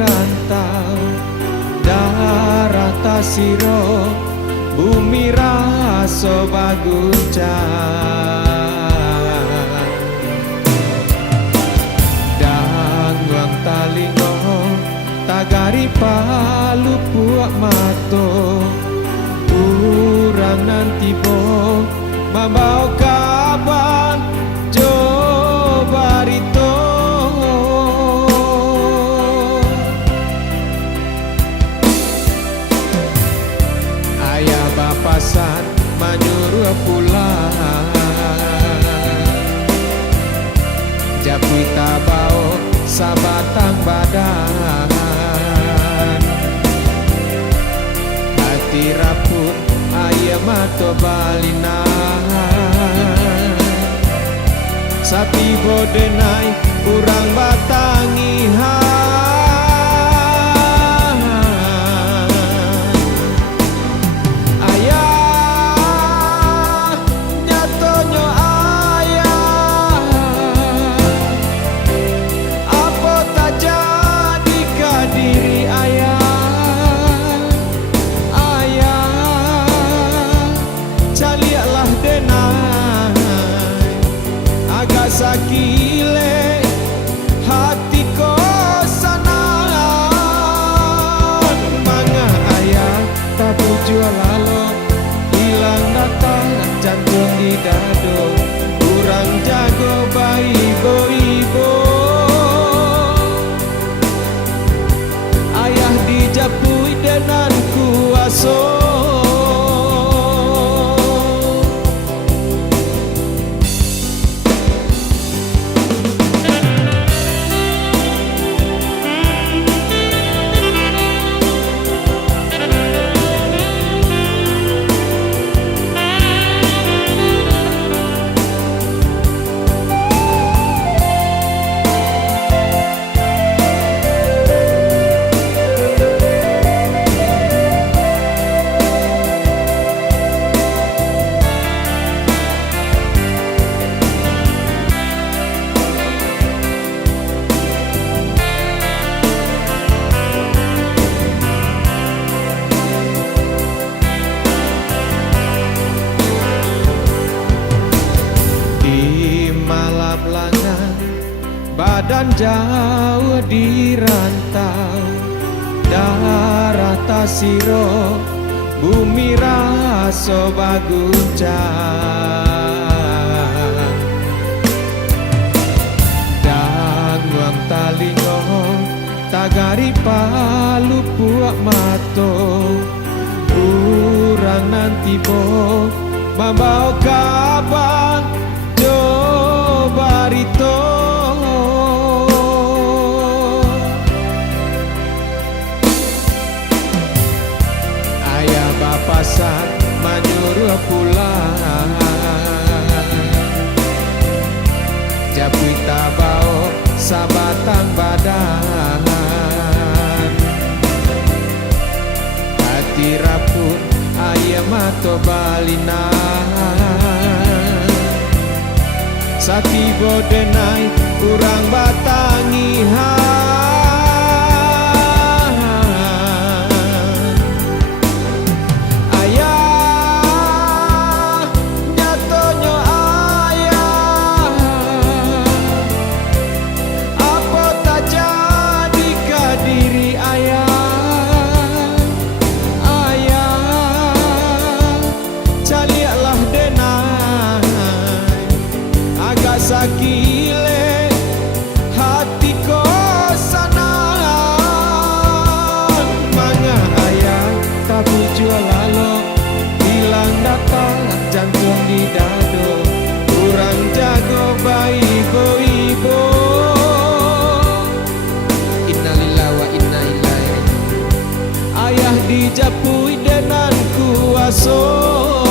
rantau darah tasiro bumi raso baguncang dan wang talingo tagari palu puak mato urang nanti bo mambau kaban jo barito ayah bapasan menyuruh pulang japui tabao sabatang badan hati rapun ayah mato balinan sapi bodenai kurang batangi ayah nyatonyo ayah apa tak jadi ke diri ayah calialah denai agak sakile hati kosanan manga ayah tak jual lalu hilang datang jantung di dado kurang jago bayi ibu ayah dijapui dengan kuaso badan jauh di rantau darah tasiro bumi raso baguncang dan wang talingo tagari palu puak mato urang nanti bo mambau kaban jo barito bapasan menyuruh pulang japui tabao sabatang badan hati rapun ayah mato balinan sati bodenai kurang batangi sakile hati kosanan manga ayah tapi jual lalu hilang datang jantung di dado kurang jago bayi ibu innalillahi wa inna ilaihi ayah dijapui dengan kuaso